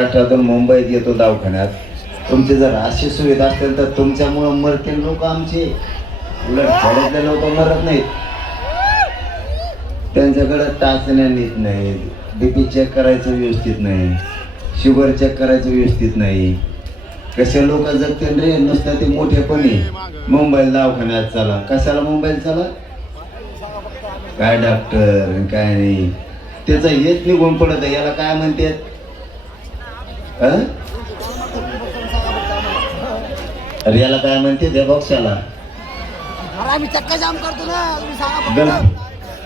महाराष्ट्रातून मुंबईत येतो दवाखान्यात. तुमची जर अशी सुविधा असतील तर तुमच्यामुळं मरतील लोक आमचे. उलट खेड्यातले लोक मरत नाहीत. त्यांच्याकडे टाचण्या नीट नाहीत. बीपी चेक करायचं व्यवस्थित नाही. शुगर चेक करायचं व्यवस्थित नाही. कसे लोक जगतील रे? नुसतं ते मोठेपणी मुंबईला दवाखान्यात चला. कशाला मुंबईला चला? काय डॉक्टर काय नाही. त्याचं हेच निघून पडत याला काय म्हणतात? अरे याला काय म्हणते? त्या.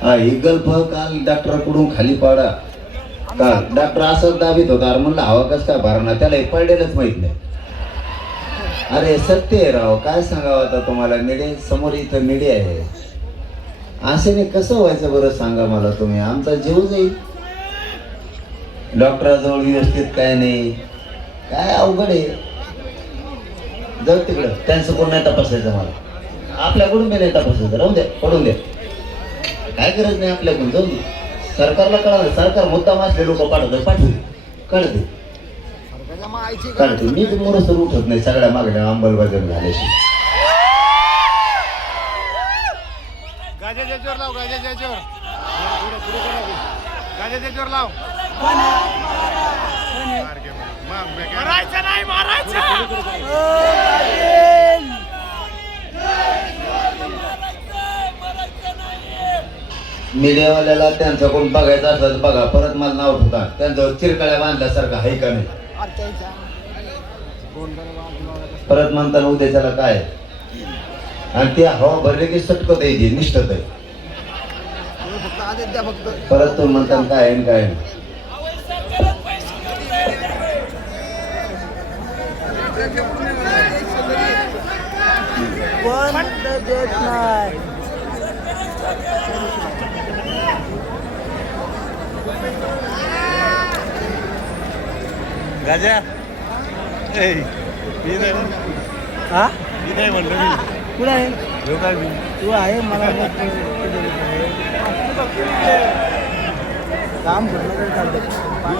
हा ही गल्फ काल डॉक्टरकडून खाली पाडा. काल डॉक्टर असंच दाबीत होता. अरे म्हणलं हवा कस काय भरणा त्याला हे पडलेलंच माहीत नाही. अरे सत्य आहे राव. काय सांगावं आता तुम्हाला? मिडे समोर इथं मिडे आहे. असं नाही कसं व्हायचं बरं सांगा मला तुम्ही? आमचा जीव जाईल डॉक्टराजवळ व्यवस्थित काय नाही. काय अवघड आहे. जाऊ तिकडं. त्यांचं कोण नाही तपासायचं मला. आपल्याकडून बी नाही तपासायचं. राहू द्या. पडून द्या. काय गरज नाही आपल्याकडून. जाऊ दे. सरकारला कळालं. सरकार मुद्दाम असले लोक पाठवतात. पाठवू कळते. कळते. मी बी मोरसर उठत नाही. सगळ्या मागण्या अंमलबजावणी झाल्याशी. गाजाच्या जोर लाव. गाजाच्या जोर गाजाच्या जोर लाव. मारायचं नाही मारायचं! मीडियावाल्याला त्यांचा कोण बघायचं असलं तर बघा परत मला नाव होता त्यांच्यावर चिरकळ्या बांधल्यासारखा आहे का नाही? परत म्हणताना उद्याच्याला काय? आणि ते हवा भरले की सटकत आहे ती निष्ठत आहे. परत तो म्हणताना काय काय पण देत नाही गाजा मी नाही. हा? मी नाही म्हणलं मी. कुठं आहे? घेऊ काय मी? तू आहे मला काम भरलं तरी चालतं पाच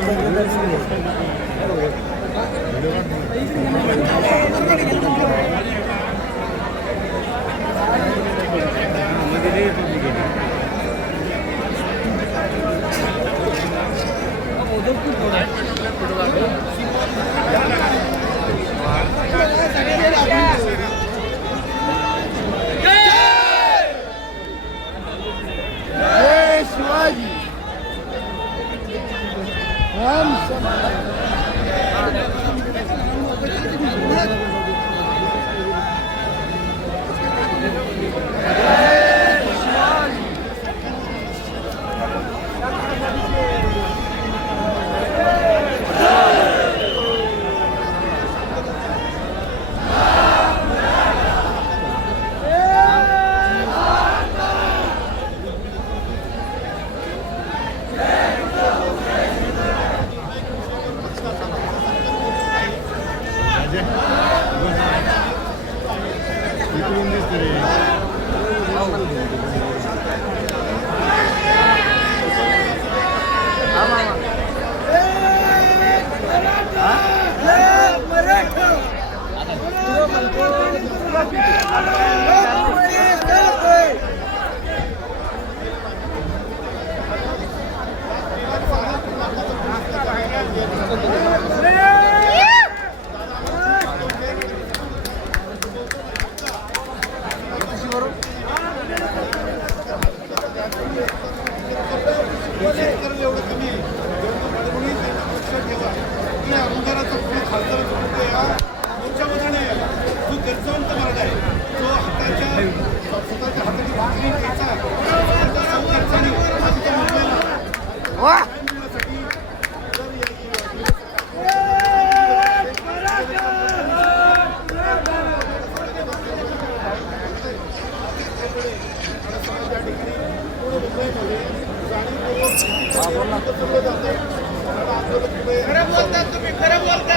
इकडून दिसतं रे शेतकऱ्याला एवढं कमी आहे म्हणूनही त्यांना लक्षात ठेवा की आमदाराचा कुठे खासदाराचा कुठे हा त्यांच्यामध्ये नाही जो गरजवंत मराठा आहे जो हाताच्या स्वतःच्या हाताची भाकरी घ्यायचा Thank you. अरे बोलता तुम्ही खरं बोलता.